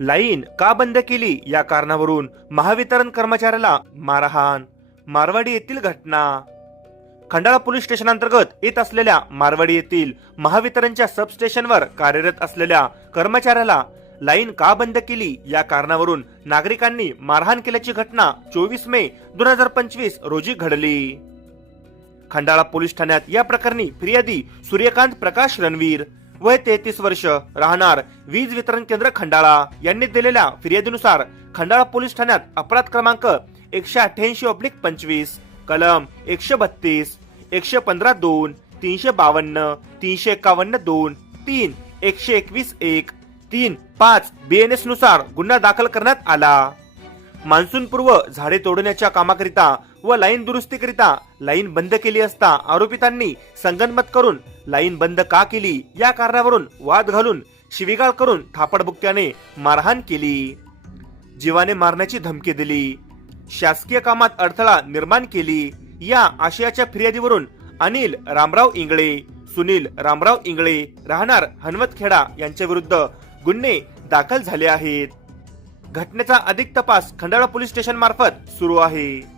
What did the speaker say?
Line का बंद केली या कारणावरून महावितरण कर्मचाऱ्याला मारहाण. मारवाडी येथील घटना. खंडाळा पोलीस स्टेशन अंतर्गत येत असलेल्या मारवाडी येथील महावितरणच्या सबस्टेशनवर कार्यरत असलेल्या कर्मचाऱ्याला लाईन का बंद केली या कारणावरून नागरिकांनी मारहाण केल्याची घटना चोवीस मे दोन हजार पंचवीस रोजी घडली. खंडाळा पोलीस ठाण्यात या प्रकरणी फिर्यादी सूर्यकांत प्रकाश रणवीर. वय तेहतीस वर्ष. राहणार वीज वितरण केंद्र खंडाळा. यांनी दिलेल्या फिर्यादीनुसार खंडाळा पोलीस ठाण्यात अपराध क्रमांक एकशे अठ्ठ्याऐंशी ऑब्लिक पंचवीस कलम एकशे बत्तीस एकशे पंधरा दोन तीनशे बावन्न तीनशे एकावन्न दोन तीन एकशे एकवीस एक तीन पाच बी एननुसार गुन्हा दाखल करण्यात आला. मान्सूनपूर्व झाडे तोडण्याच्या कामाकरिता व लाईन दुरुस्तीकरिता लाईन बंद केली असता आरोपितांनी संगनमत करून लाईन बंद का केली या कारणावरून वाद घालून शिवीगाळ करून थापडबुक्क्याने मारहाण केली. जीवाने मारण्याची धमकी दिली. शासकीय कामात अडथळा निर्माण केली. या आशयाच्या फिर्यादीवरून अनिल रामराव इंगळे सुनील रामराव इंगळे राहणार हनवतखेडा यांच्याविरुद्ध गुन्हे दाखल झाले आहेत. घटनेचा अधिक तपास खंडाळा पोलीस स्टेशन मार्फत सुरू आहे.